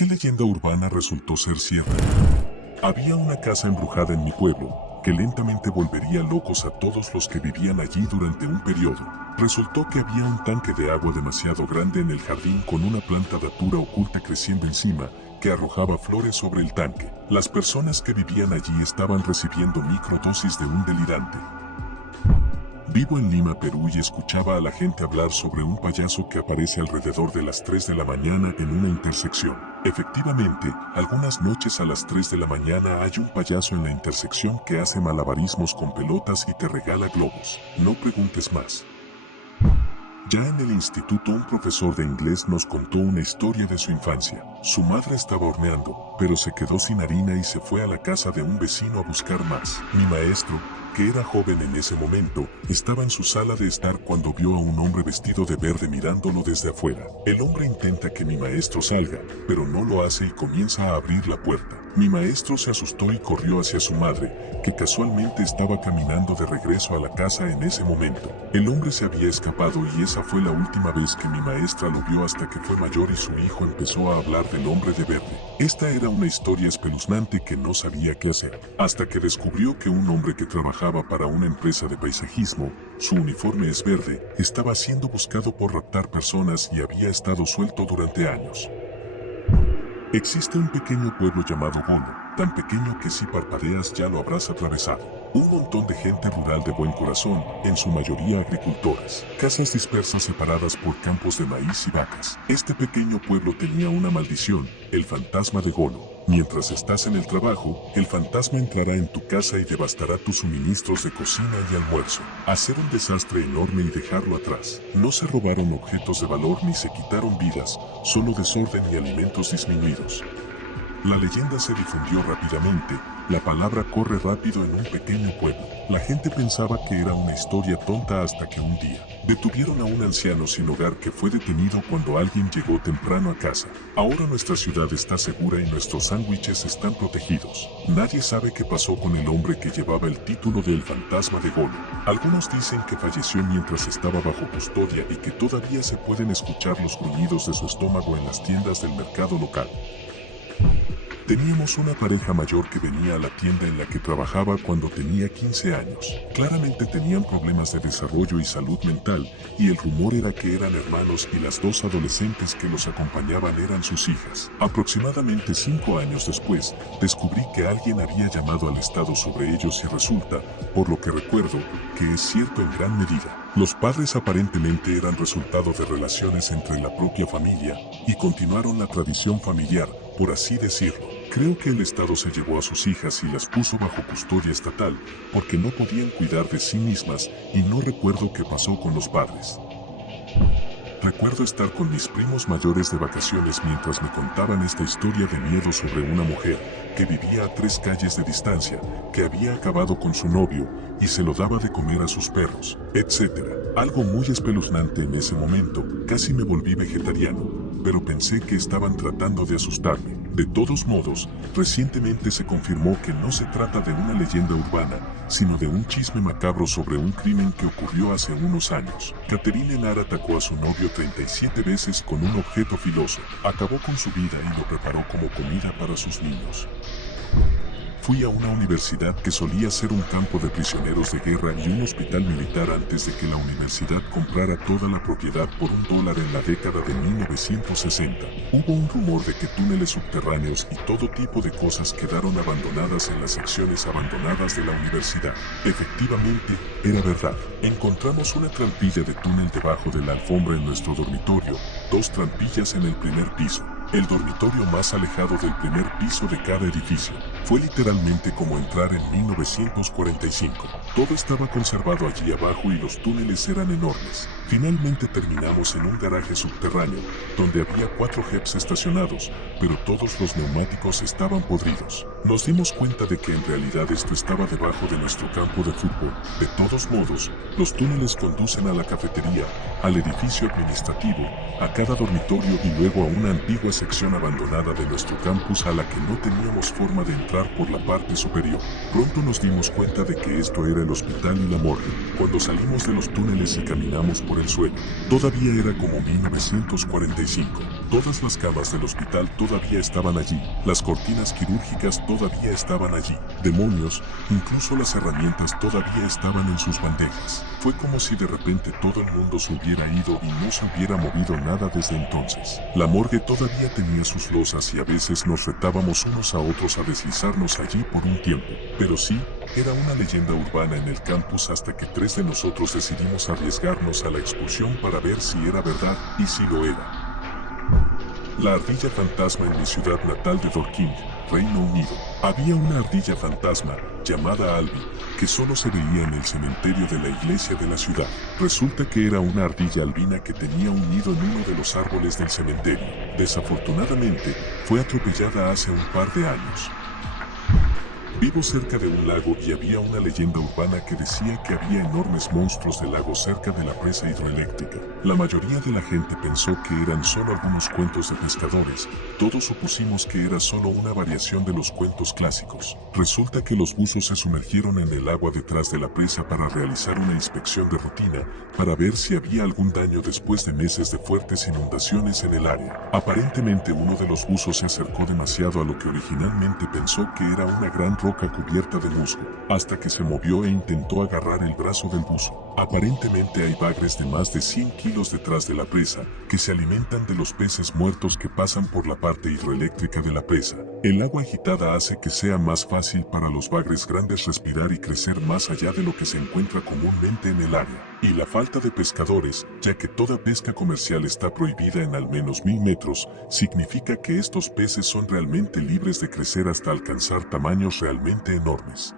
¿Qué leyenda urbana resultó ser cierta? Había una casa embrujada en mi pueblo, que lentamente volvería locos a todos los que vivían allí durante un periodo. Resultó que había un tanque de agua demasiado grande en el jardín con una planta datura oculta creciendo encima, que arrojaba flores sobre el tanque. Las personas que vivían allí estaban recibiendo microdosis de un delirante. Vivo en Lima, Perú y escuchaba a la gente hablar sobre un payaso que aparece alrededor de las 3 de la mañana en una intersección. Efectivamente, algunas noches a las 3 de la mañana hay un payaso en la intersección que hace malabarismos con pelotas y te regala globos. No preguntes más. Ya en el instituto un profesor de inglés nos contó una historia de su infancia. Su madre estaba horneando, pero se quedó sin harina y se fue a la casa de un vecino a buscar más. Mi maestro, que era joven en ese momento, estaba en su sala de estar cuando vio a un hombre vestido de verde mirándolo desde afuera. El hombre intenta que mi maestro salga, pero no lo hace y comienza a abrir la puerta. Mi maestro se asustó y corrió hacia su madre, que casualmente estaba caminando de regreso a la casa en ese momento. El hombre se había escapado y esa fue la última vez que mi maestra lo vio hasta que fue mayor y su hijo empezó a hablar del hombre de verde. Esta era una historia espeluznante que no sabía qué hacer, hasta que descubrió que un hombre que trabajaba para una empresa de paisajismo, su uniforme es verde, estaba siendo buscado por raptar personas y había estado suelto durante años. Existe un pequeño pueblo llamado Golo, tan pequeño que si parpadeas ya lo habrás atravesado. Un montón de gente rural de buen corazón, en su mayoría agricultores. Casas dispersas separadas por campos de maíz y vacas. Este pequeño pueblo tenía una maldición, el fantasma de Golo. Mientras estás en el trabajo, el fantasma entrará en tu casa y devastará tus suministros de cocina y almuerzo. Hacer un desastre enorme y dejarlo atrás. No se robaron objetos de valor ni se quitaron vidas, solo desorden y alimentos disminuidos. La leyenda se difundió rápidamente, la palabra corre rápido en un pequeño pueblo. La gente pensaba que era una historia tonta hasta que un día detuvieron a un anciano sin hogar que fue detenido cuando alguien llegó temprano a casa. Ahora nuestra ciudad está segura y nuestros sándwiches están protegidos. Nadie sabe qué pasó con el hombre que llevaba el título de El Fantasma de Golo. Algunos dicen que falleció mientras estaba bajo custodia y que todavía se pueden escuchar los gruñidos de su estómago en las tiendas del mercado local. Teníamos una pareja mayor que venía a la tienda en la que trabajaba cuando tenía 15 años. Claramente tenían problemas de desarrollo y salud mental, y el rumor era que eran hermanos y las dos adolescentes que los acompañaban eran sus hijas. Aproximadamente 5 años después, descubrí que alguien había llamado al Estado sobre ellos y resulta, por lo que recuerdo, que es cierto en gran medida. Los padres aparentemente eran resultado de relaciones entre la propia familia, y continuaron la tradición familiar, por así decirlo. Creo que el Estado se llevó a sus hijas y las puso bajo custodia estatal, porque no podían cuidar de sí mismas, y no recuerdo qué pasó con los padres. Recuerdo estar con mis primos mayores de vacaciones mientras me contaban esta historia de miedo sobre una mujer que vivía a 3 calles de distancia, que había acabado con su novio y se lo daba de comer a sus perros, etc. Algo muy espeluznante en ese momento, casi me volví vegetariano, pero pensé que estaban tratando de asustarme. De todos modos, recientemente se confirmó que no se trata de una leyenda urbana, sino de un chisme macabro sobre un crimen que ocurrió hace unos años. Catherine Henar atacó a su novio 37 veces con un objeto filoso, acabó con su vida y lo preparó como comida para sus niños. Fui a una universidad que solía ser un campo de prisioneros de guerra y un hospital militar antes de que la universidad comprara toda la propiedad por $1 en la década de 1960. Hubo un rumor de que túneles subterráneos y todo tipo de cosas quedaron abandonadas en las secciones abandonadas de la universidad. Efectivamente, era verdad. Encontramos una trampilla de túnel debajo de la alfombra en nuestro dormitorio, 2 trampillas en el primer piso. El dormitorio más alejado del primer piso de cada edificio. Fue literalmente como entrar en 1945. Todo estaba conservado allí abajo y los túneles eran enormes. Finalmente terminamos en un garaje subterráneo, donde había 4 jeeps estacionados, pero todos los neumáticos estaban podridos. Nos dimos cuenta de que en realidad esto estaba debajo de nuestro campo de fútbol. De todos modos, los túneles conducen a la cafetería, al edificio administrativo, a cada dormitorio y luego a una antigua sección abandonada de nuestro campus a la que no teníamos forma de entrar por la parte superior. Pronto nos dimos cuenta de que esto era era el hospital y la morgue. Cuando salimos de los túneles y caminamos por el suelo, todavía era como 1945. Todas las camas del hospital todavía estaban allí. Las cortinas quirúrgicas todavía estaban allí. Demonios, incluso las herramientas todavía estaban en sus bandejas. Fue como si de repente todo el mundo se hubiera ido y no se hubiera movido nada desde entonces. La morgue todavía tenía sus losas y a veces nos retábamos unos a otros a deslizarnos allí por un tiempo. Pero sí, era una leyenda urbana en el campus hasta que 3 de nosotros decidimos arriesgarnos a la expulsión para ver si era verdad, y si lo era. La ardilla fantasma en mi ciudad natal de Dorking, Reino Unido. Había una ardilla fantasma, llamada Albi, que solo se veía en el cementerio de la iglesia de la ciudad. Resulta que era una ardilla albina que tenía un nido en uno de los árboles del cementerio. Desafortunadamente, fue atropellada hace un par de años. Vivo cerca de un lago y había una leyenda urbana que decía que había enormes monstruos del lago cerca de la presa hidroeléctrica. La mayoría de la gente pensó que eran solo algunos cuentos de pescadores. Todos supusimos que era solo una variación de los cuentos clásicos. Resulta que los buzos se sumergieron en el agua detrás de la presa para realizar una inspección de rutina, para ver si había algún daño después de meses de fuertes inundaciones en el área. Aparentemente uno de los buzos se acercó demasiado a lo que originalmente pensó que era una gran roca cubierta de musgo, hasta que se movió e intentó agarrar el brazo del buzo. Aparentemente hay bagres de más de 100 kilos detrás de la presa, que se alimentan de los peces muertos que pasan por la parte hidroeléctrica de la presa. El agua agitada hace que sea más fácil para los bagres grandes respirar y crecer más allá de lo que se encuentra comúnmente en el área. Y la falta de pescadores, ya que toda pesca comercial está prohibida en al menos 1000 metros, significa que estos peces son realmente libres de crecer hasta alcanzar tamaños realmente enormes.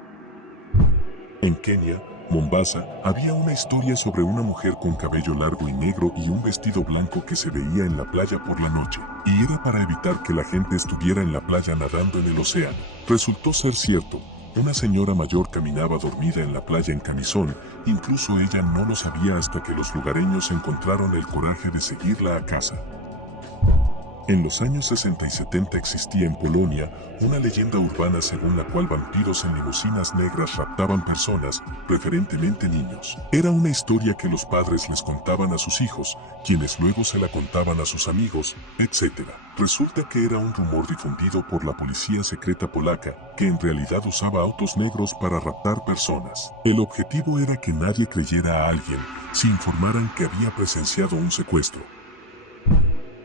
En Kenia, Mombasa, había una historia sobre una mujer con cabello largo y negro y un vestido blanco que se veía en la playa por la noche, y era para evitar que la gente estuviera en la playa nadando en el océano. Resultó ser cierto. Una señora mayor caminaba dormida en la playa en camisón, incluso ella no lo sabía hasta que los lugareños encontraron el coraje de seguirla a casa. En los años 60 y 70 existía en Polonia una leyenda urbana según la cual vampiros en limusinas negras raptaban personas, preferentemente niños. Era una historia que los padres les contaban a sus hijos, quienes luego se la contaban a sus amigos, etc. Resulta que era un rumor difundido por la policía secreta polaca, que en realidad usaba autos negros para raptar personas. El objetivo era que nadie creyera a alguien si informaran que había presenciado un secuestro.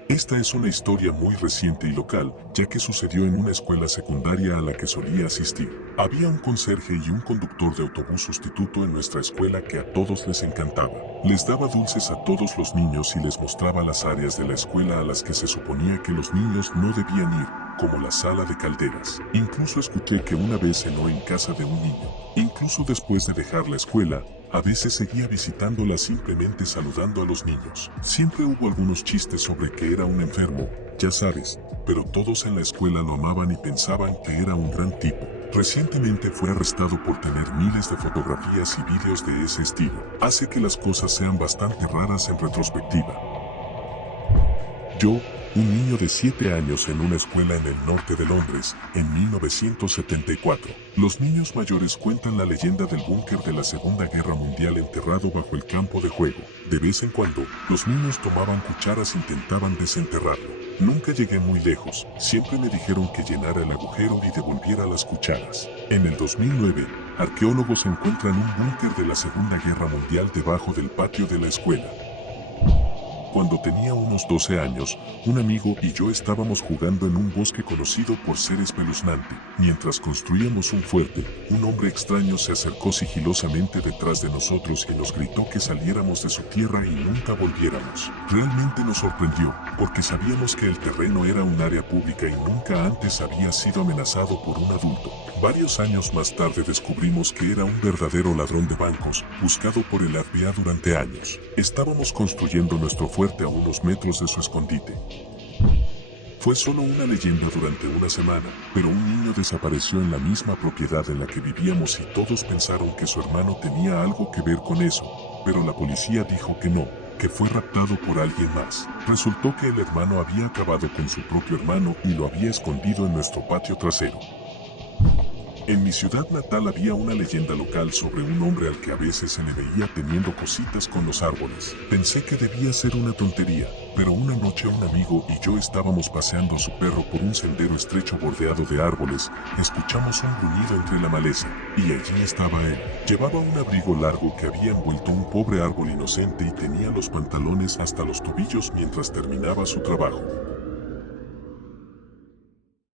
Esta es una historia muy reciente y local, ya que sucedió en una escuela secundaria a la que solía asistir. Había un conserje y un conductor de autobús sustituto en nuestra escuela que a todos les encantaba. Les daba dulces a todos los niños y les mostraba las áreas de la escuela a las que se suponía que los niños no debían ir, como la sala de calderas. Incluso escuché que una vez cenó en casa de un niño. Incluso después de dejar la escuela, a veces seguía visitándola simplemente saludando a los niños. Siempre hubo algunos chistes sobre que era un enfermo, ya sabes, pero todos en la escuela lo amaban y pensaban que era un gran tipo. Recientemente fue arrestado por tener miles de fotografías y vídeos de ese estilo. Hace que las cosas sean bastante raras en retrospectiva. Yo, un niño de 7 años en una escuela en el norte de Londres, en 1974. Los niños mayores cuentan la leyenda del búnker de la Segunda Guerra Mundial enterrado bajo el campo de juego. De vez en cuando, los niños tomaban cucharas e intentaban desenterrarlo. Nunca llegué muy lejos, siempre me dijeron que llenara el agujero y devolviera las cucharas. En el 2009, arqueólogos encuentran un búnker de la Segunda Guerra Mundial debajo del patio de la escuela. Cuando tenía unos 12 años, un amigo y yo estábamos jugando en un bosque conocido por ser espeluznante. Mientras construíamos un fuerte, un hombre extraño se acercó sigilosamente detrás de nosotros y nos gritó que saliéramos de su tierra y nunca volviéramos. Realmente nos sorprendió, porque sabíamos que el terreno era un área pública y nunca antes había sido amenazado por un adulto. Varios años más tarde descubrimos que era un verdadero ladrón de bancos, buscado por el FBI durante años. Estábamos construyendo nuestro fuerte a unos metros de su escondite. Fue solo una leyenda durante una semana, pero un niño desapareció en la misma propiedad en la que vivíamos y todos pensaron que su hermano tenía algo que ver con eso, pero la policía dijo que no, que fue raptado por alguien más. Resultó que el hermano había acabado con su propio hermano y lo había escondido en nuestro patio trasero. En mi ciudad natal había una leyenda local sobre un hombre al que a veces se le veía teniendo cositas con los árboles. Pensé que debía ser una tontería, pero una noche un amigo y yo estábamos paseando a su perro por un sendero estrecho bordeado de árboles, escuchamos un gruñido entre la maleza, y allí estaba él. Llevaba un abrigo largo que había envuelto un pobre árbol inocente y tenía los pantalones hasta los tobillos mientras terminaba su trabajo.